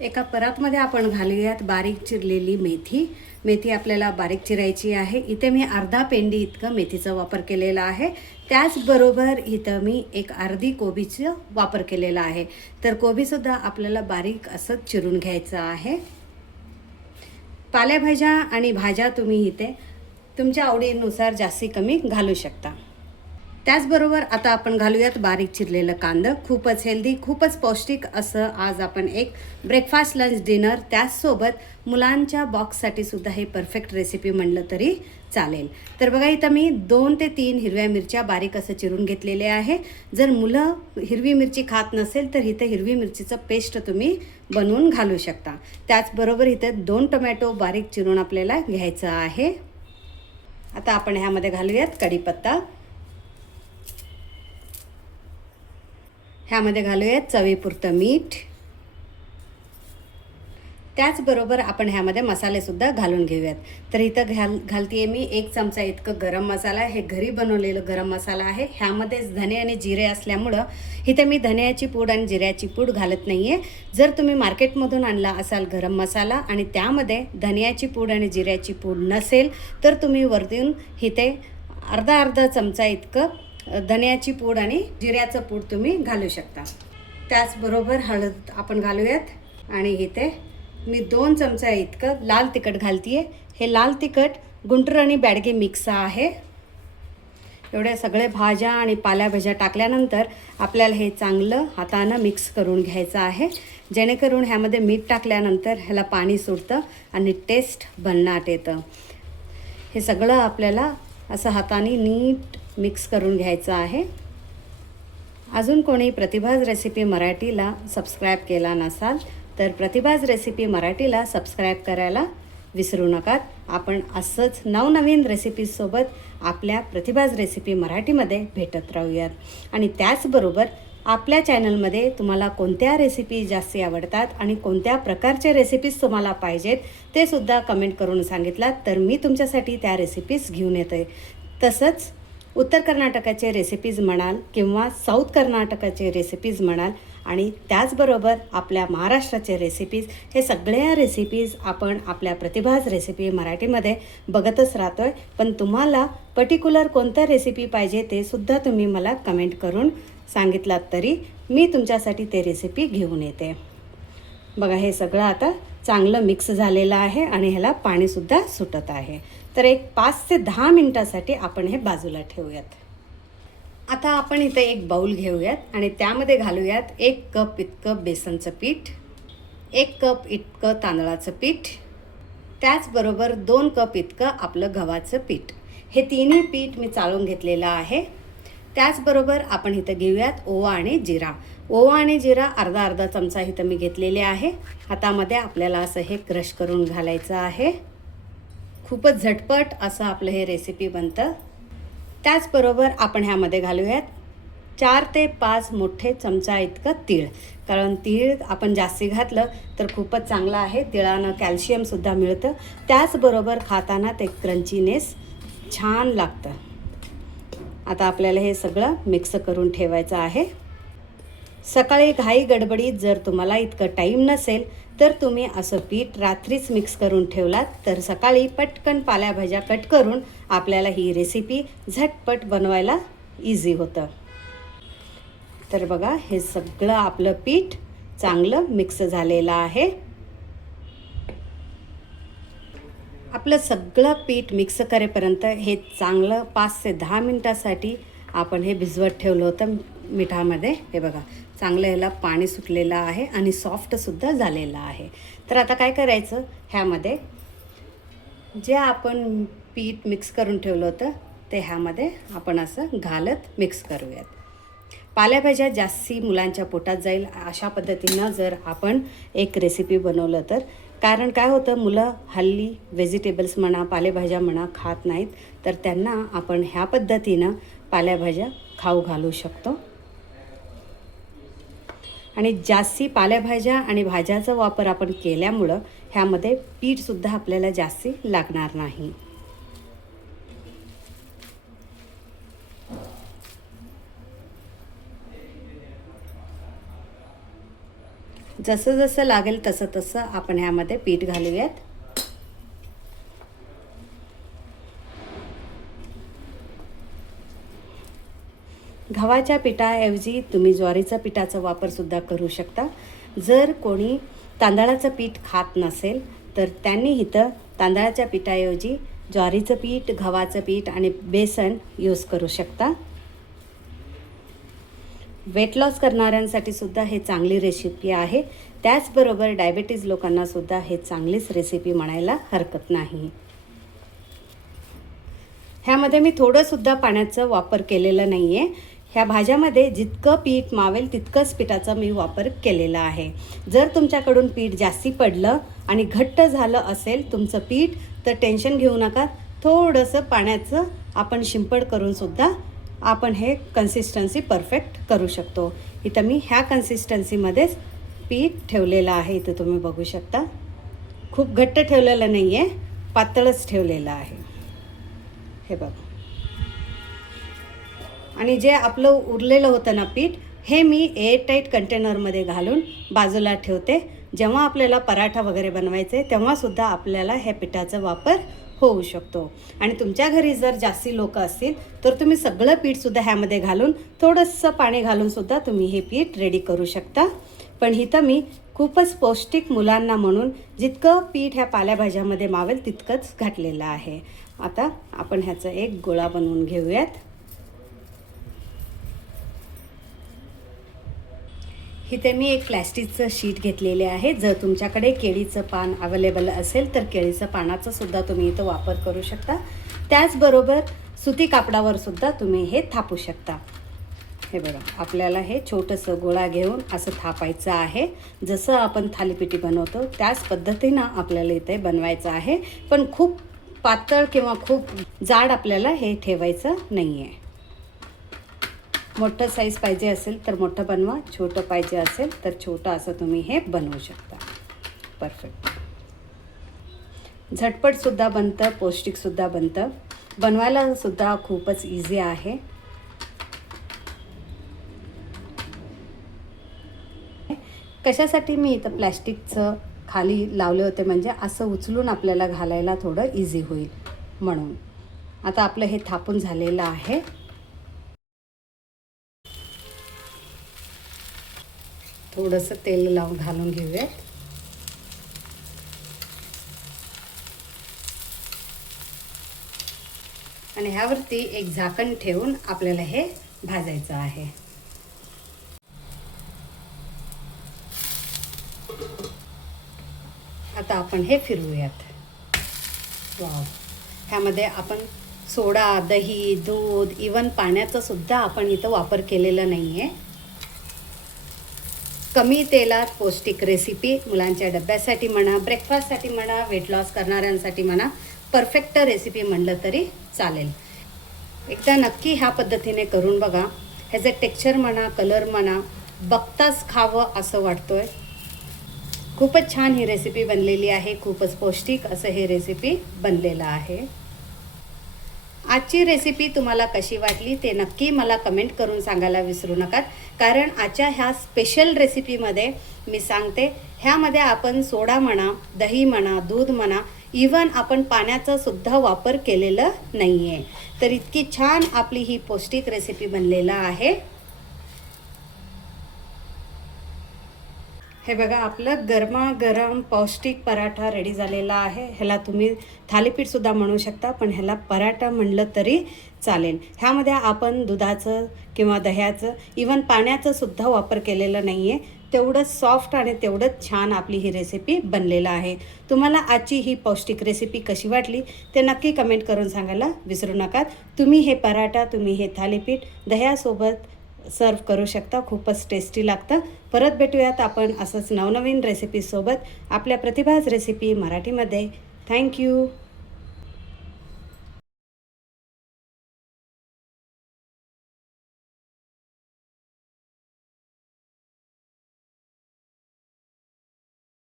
एका परातमध्ये आपण घालूयात बारीक चिरलेली मेथी. मेथी आपल्याला बारीक चिरायची आहे. इथे मी अर्धा पेंडी इतकं मेथीचा वापर केलेला आहे. त्याचबरोबर इथं मी एक अर्धी कोबीचा वापर केलेला आहे. तर कोबीसुद्धा आपल्याला बारीक असंच चिरून घ्यायचं आहे. पालेभाज्या आणि भाज्या तुम्ही इथे तुमच्या आवडीनुसार जास्ती कमी घालू शकता. त्याचबरोबर आता आपण घालूयात बारीक चिरलेलं कांदा. खूपच हेल्दी, खूपच पौष्टिक असं आज आपण एक ब्रेकफास्ट, लंच, डिनर, त्याचसोबत मुलांच्या बॉक्ससाठी सुद्धा हे परफेक्ट रेसिपी म्हणलं तरी चालेल. तर बघा इथं मी 2 ते 3 हिरव्या मिरच्या बारीक असं चिरून घेतलेले आहे. जर मुलं हिरवी मिरची खात नसेल तर इथं हिरवी मिरचीचं पेस्ट तुम्ही बनवून घालू शकता. त्याचबरोबर इथं 2 टोमॅटो बारीक चिरून आपल्याला घ्यायचं आहे. आता आपण ह्यामध्ये घालूयात कढीपत्ता. ह्यामध्ये घालूयात चवीपुरतं मीठ. त्याचबरोबर आपण ह्यामध्ये मसालेसुद्धा घालून घेऊयात. तर इथं घालते मी 1 चमचा इतकं गरम मसाला. हे घरी बनवलेलं गरम मसाला आहे. ह्यामध्येच धने आणि जिरे असल्यामुळं इथे मी धन्याची पूड आणि जिऱ्याची पूड घालत नाही आहे. जर तुम्ही मार्केटमधून आणला असाल गरम मसाला आणि त्यामध्ये धन्याची पूड आणि जिऱ्याची पूड नसेल तर तुम्ही वरतून इथे अर्धा चमचा इतकं धन्याची पूड आणि जिऱ्याचं पूड तुम्ही घालू शकता. त्याचबरोबर हळद आपण घालूयात आणि इथे मी 2 चमचा इतकं लाल तिखट घालते. हे लाल तिखट गुंटूर आणि बॅडगे मिक्स आहे. एवढ्या सगळ्या भाज्या आणि पालेभाज्या टाकल्यानंतर आपल्याला हे चांगलं हातानं मिक्स करून घ्यायचं आहे, जेणेकरून ह्यामध्ये मीठ टाकल्यानंतर ह्याला पाणी सुटतं आणि टेस्ट भन्नाट येतं. हे सगळं आपल्याला असं हाताने नीट मिक्स करून घ्यायचं आहे. अजून कोणी प्रतिभाज रेसिपी मराठीला सबस्क्राईब केला नसाल तर प्रतिभाज रेसिपी मराठीला सबस्क्राईब करायला विसरू नका. आपण असंच नवनवीन रेसिपीजसोबत आपल्या प्रतिभाज रेसिपी मराठीमध्ये भेटत राहूयात. आणि त्याचबरोबर आपल्या चॅनलमध्ये तुम्हाला कोणत्या रेसिपी जास्त आवडतात आणि कोणत्या प्रकारच्या रेसिपीज तुम्हाला पाहिजेत ते सुद्धा कमेंट करून सांगितलात तर मी तुमच्यासाठी त्या रेसिपीज घेऊन येते. तसंच उत्तर कर्नाटकाचे रेसिपीज म्हणाल किंवा साऊथ कर्नाटकाचे रेसिपीज म्हणाल आणि त्याचबरोबर आपल्या महाराष्ट्राचे रेसिपीज, हे सगळ्या रेसिपीज आपण आपल्या प्रतिभाज रेसिपी मराठीमध्ये बघतच राहतो आहे. पण तुम्हाला पर्टिक्युलर कोणत्या रेसिपी पाहिजे ते सुद्धा तुम्ही मला कमेंट करून सांगितलात तरी मी तुमच्यासाठी ते रेसिपी घेऊन येते. बघा हे सगळं आता चांगलं मिक्स झालेलं आहे आणि ह्याला पाणीसुद्धा सुटत आहे. तर एक 5 ते 10 मिनटासाठी आपण हे बाजूला ठेवूयात. आता आपण इथे एक बाऊल घेऊयात आणि त्यामध्ये घालूयात 1 कप इतकं बेसनचं पीठ, 1 कप इतकं तांदळाचं पीठ, त्याचबरोबर 2 कप इतकं आपलं गव्हाचं पीठ. हे तिन्ही पीठ मी चाळून घेतलेलं आहे. त्याचबरोबर आपण इथं घेऊयात ओवा आणि जिरा. ओवा आणि जिरा अर्धा चमचा इथं मी घेतलेले आहे. हातामध्ये आपल्याला असं हे क्रश करून घालायचं आहे. खूपच झटपट असं आपलं हे रेसिपी बनतं. त्याचबरोबर आपण ह्यामध्ये घालूयात 4 ते 5 मोठे चमचा इतकं तीळ. कारण तीळ आपण जास्ती घातलं तर खूपच चांगलं आहे. तिळानं कॅल्शियमसुद्धा मिळतं. त्याचबरोबर खाताना ते क्रंचीनेस छान लागतं. आता आपल्याला हे सगळं मिक्स करून ठेवायचं आहे. सकाळी घाई गडबडीत जर तुम्हाला इतकं टाईम नसेल तर तुम्ही असं पीठ रात्रीच मिक्स करून ठेवलात तर सकाळी पटकन पालेभाज्या कट करून आपल्याला ही रेसिपी झटपट बनवायला इझी होतं. तर बघा हे सगळं आपलं पीठ चांगलं मिक्स झालेलं आहे. आपलं सगळं पीठ मिक्स करेपर्यंत हे चांगलं 5 ते 10 मिनटासाठी आपण हे भिजवत ठेवलं होतं मिठामध्ये. हे बघा चांगलं ह्याला पाणी सुटलेलं आहे आणि सॉफ्टसुद्धा झालेलं आहे. तर आता काय करायचं, ह्यामध्ये जे आपण पीठ मिक्स करून ठेवलं होतं ते ह्यामध्ये आपण असं घालत मिक्स करूयात. पालेभाज्या जास्ती मुलांच्या पोटात जाईल अशा पद्धतीनं जर आपण एक रेसिपी बनवलं तर. कारण काय होतं, मुलं हल्ली व्हेजिटेबल्स म्हणा, पालेभाज्या म्हणा खात नाहीत. तर त्यांना आपण ह्या पद्धतीनं पालेभाज्या खाऊ घालू शकतो. आणि जास्ती पालेभाज्या आणि भाज्याचा वापर आपण केल्यामुळं ह्यामध्ये पीठसुद्धा आपल्याला जास्ती लागणार नाही. जसं जसं लागेल तसं तसं आपण ह्यामध्ये पीठ घालूयात. गव्हाच्या पिठाऐवजी तुम्ही ज्वारीचा पिठाचा वापरसुद्धा करू शकता. जर कोणी तांदळाचं पीठ खात नसेल तर त्यांनी इथं तांदळाच्या पिठाऐवजी ज्वारीचं पीठ, गव्हाचं पीठ आणि बेसन यूज करू शकता. वेट लॉस करणाऱ्यांसाठी सुद्धा हे चांगली रेसिपी आहे. त्याचबरोबर डायबिटीज लोकांना सुद्धा हे चांगलीच रेसिपी म्हणायला हरकत नाही. ह्यामध्ये मी थोडंसुद्धा पाण्याचा वापर केलेला नाही आहे. ह्या भाज्यामध्ये जितकं पीठ मावेल तितकंच पिठाचा मी वापर केलेला आहे. जर तुमच्याकडून पीठ जास्ती पडलं आणि घट्ट झालं असेल तुमचं पीठ तर टेन्शन घेऊ नका. थोडंसं पाण्याचं आपण शिंपड करूनसुद्धा आपण हे कन्सिस्टन्सी परफेक्ट करू शकतो. इथं मी ह्या कन्सिस्टन्सीमध्येच पीठ ठेवलेलं आहे. इथं तुम्ही बघू शकता. खूप घट्ट ठेवलेलं नाही आहे, पातळच ठेवलेलं आहे. हे बघ. आणि जे आपलं उरलेलं होतं ना पीठ, हे मी एअरटाईट कंटेनरमध्ये घालून बाजूला ठेवते. जेव्हा आपल्याला पराठा वगैरे बनवायचे तेव्हासुद्धा आपल्याला ह्या पिठाचा वापर होऊ शकतो. आणि तुमच्या घरी जर जास्ती लोक असतील तर तुम्ही सगळं पीठसुद्धा ह्यामध्ये घालून थोडंसं पाणी घालूनसुद्धा तुम्ही हे पीठ रेडी करू शकता. पण इथं मी खूपच पौष्टिक मुलांना म्हणून जितकं पीठ ह्या पालेभाज्यामध्ये मावेल तितकंच घातलेलं आहे. आता आपण ह्याचा एक गोळा बनवून घेऊयात. इथे मी एक प्लॅस्टिकचं शीट घेतलेले आहे. जर तुमच्याकडे केळीचं पान अवेलेबल असेल तर केळीचं पानाचा सुद्धा तुम्ही इथं वापर करू शकता. त्याचबरोबर सुती कापडावर सुद्धा तुम्ही हे थापू शकता. हे बघा, आपल्याला हे छोटंसं गोळा घेऊन असं थापायचं आहे. जसं आपण थालीपीठी बनवतो त्याच पद्धतीनं आपल्याला इथे बनवायचं आहे. पण खूप पातळ किंवा खूप जाड आपल्याला हे ठेवायचं नाही आहे. मोठं साईज पाहिजे असेल तर मोठं बनवा, छोटं पाहिजे असेल तर छोटं असं तुम्ही हे बनवू शकता. परफेक्ट. झटपटसुद्धा बनतं, पौष्टिकसुद्धा बनतं. बनवायला सुद्धा खूपच इझी आहे. कशासाठी मी इथं प्लॅस्टिकचं खाली लावले होते म्हणजे असं उचलून आपल्याला घालायला थोडं इझी होईल म्हणून. आता आपलं हे थापून झालेलं आहे. थोडंसं तेल लावून घालून घेऊयात. आणि ह्यावरती एक झाकण ठेवून आपल्याला हे भाजायचं आहे. आता आपण हे फिरवूयात. वाव. ह्यामध्ये आपण सोडा, दही, दूध, इवन पाण्याचा सुद्धा आपण इथं वापर केलेला नाही आहे. कमी तेलात पौष्टिक रेसिपी मुलांच्या डब्यासाठी म्हणा, ब्रेकफास्टसाठी म्हणा, वेट लॉस करणाऱ्यांसाठी म्हणा, परफेक्ट रेसिपी म्हणलं तरी चालेल. एकदा नक्की ह्या पद्धतीने करून बघा. ह्याचं टेक्स्चर म्हणा, कलर म्हणा, बघताच खावं असं वाटतोय. खूपच छान ही रेसिपी बनलेली आहे. खूपच पौष्टिक असं हे रेसिपी बनलेलं आहे. आजची रेसिपी तुम्हाला कशी वाटली ते नक्की मला कमेंट करून सांगायला विसरू नका. कारण आजच्या ह्या स्पेशल रेसिपीमध्ये मी सांगते ह्यामध्ये आपण सोडा म्हणा, दही म्हणा, दूध म्हणा, इवन आपण पाण्याचा सुद्धा वापर केलेला नाही आहे. तर इतकी छान आपली ही पौष्टिक रेसिपी बनलेला आहे. हे बघा, आपलं गरमागरम पौष्टिक पराठा रेडी झालेला आहे. ह्याला तुम्ही थालीपीठसुद्धा म्हणू शकता, पण ह्याला पराठा म्हणलं तरी चालेल. ह्यामध्ये आपण दुधाचं किंवा दह्याचं इवन पाण्याचं सुद्धा वापर केलेला नाही आहे. तेवढंच सॉफ्ट आणि तेवढंच छान आपली ही रेसिपी बनलेलं आहे. तुम्हाला आजची ही पौष्टिक रेसिपी कशी वाटली ते नक्की कमेंट करून सांगायला विसरू नका. तुम्ही हे पराठा, तुम्ही हे थालीपीठ दह्यासोबत सर्व करू शकता. खूपच टेस्टी लागतं. परत भेटूयात आपण असंच नवनवीन रेसिपीसोबत आपल्या प्रतिभाज रेसिपी मराठीमध्ये. थँक्यू.